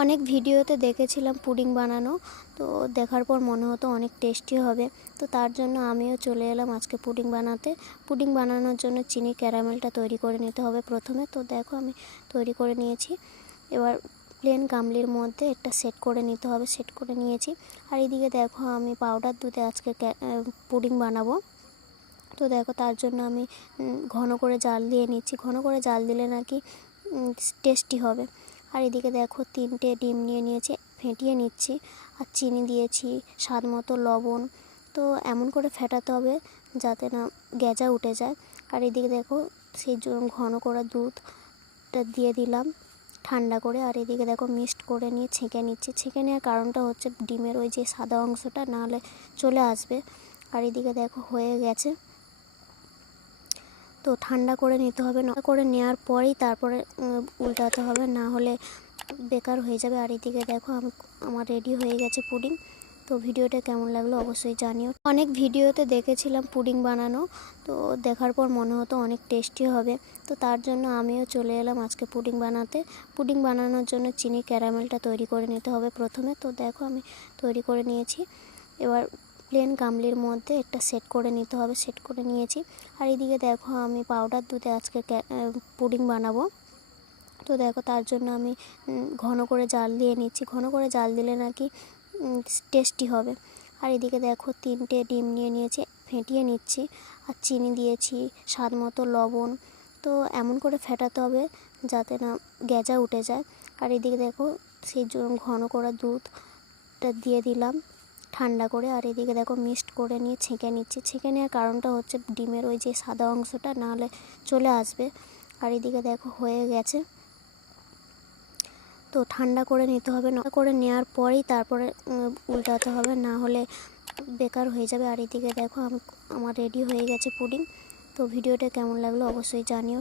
অনেক ভিডিওতে দেখেছিলাম পুডিং বানানো, তো দেখার পর মনে হতো অনেক টেস্টি হবে। তো তার জন্য আমিও চলে এলাম আজকে পুডিং বানাতে। পুডিং বানানোর জন্য চিনি ক্যারামেলটা তৈরি করে নিতে হবে প্রথমে। তো দেখো আমি তৈরি করে নিয়েছি। এবার প্লেন গামলির মধ্যে একটা সেট করে নিতে হবে, সেট করে নিয়েছি। আর এইদিকে দেখো আমি পাউডার দুধে আজকে পুডিং বানাবো। তো দেখো তার জন্য আমি ঘন করে জাল দিয়ে নিচ্ছি। ঘন করে জাল দিলে নাকি টেস্টি হবে। আর এদিকে দেখো 3টে ডিম নিয়ে নিয়েছি, ফেটিয়ে নিচ্ছি। আর চিনি দিয়েছি, স্বাদ মতো লবণ। তো এমন করে ফেটাতে হবে যাতে না গেজা উঠে যায়। আর এদিকে দেখো সেই জন্য ঘন করা দুধটা দিয়ে দিলাম ঠান্ডা করে। আর এদিকে দেখো মিক্সড করে নিয়ে ছেঁকে নিচ্ছি। ছেঁকে নেওয়ার কারণটা হচ্ছে ডিমের ওই যে সাদা অংশটা নাহলে চলে আসবে। আর এদিকে দেখো হয়ে গেছে। তো ঠান্ডা করে নিতে হবে, না করে নেওয়ার পরেই তারপরে উল্টাতে হবে, না হলে বেকার হয়ে যাবে। আর এদিকে দেখো আমার রেডি হয়ে গেছে পুডিং। তো ভিডিওটা কেমন লাগলো অবশ্যই জানিও। অনেক ভিডিওতে দেখেছিলাম পুডিং বানানো, তো দেখার পর মনে হতো অনেক টেস্টি হবে। তো তার জন্য আমিও চলে এলাম আজকে পুডিং বানাতে। পুডিং বানানোর জন্য চিনি ক্যারামেলটা তৈরি করে নিতে হবে প্রথমে। তো দেখো আমি তৈরি করে নিয়েছি। এবার প্লেন গামলির মধ্যে একটা সেট করে নিতে হবে, সেট করে নিয়েছি। আর এইদিকে দেখো আমি পাউডার দুধে আজকে পুডিং বানাবো। তো দেখো তার জন্য আমি ঘন করে জাল দিয়ে নিচ্ছি। ঘন করে জাল দিলে নাকি টেস্টি হবে। আর এদিকে দেখো 3টে ডিম নিয়ে নিয়েছি, ফেটিয়ে নিচ্ছি। আর চিনি দিয়েছি, স্বাদ মতো লবণ। তো এমন করে ফেটাতে হবে যাতে না গেজা উঠে যায়। আর এদিকে দেখো সেই জন্য ঘন করা দুধটা দিয়ে দিলাম ঠান্ডা করে। আর এদিকে দেখো মিক্সড করে নিয়ে ছেঁকে নিচ্ছি। ছেঁকে নেওয়ার কারণটা হচ্ছে ডিমের ওই যে সাদা অংশটা নাহলে চলে আসবে। আর এদিকে দেখো হয়ে গেছে। তো ঠান্ডা করে নিতে হবে, না করে নেওয়ার পরেই তারপরে উল্টাতে হবে, না হলে বেকার হয়ে যাবে। আর এদিকে দেখো আমার রেডি হয়ে গেছে পুডিং। তো ভিডিওটা কেমন লাগলো অবশ্যই জানিও।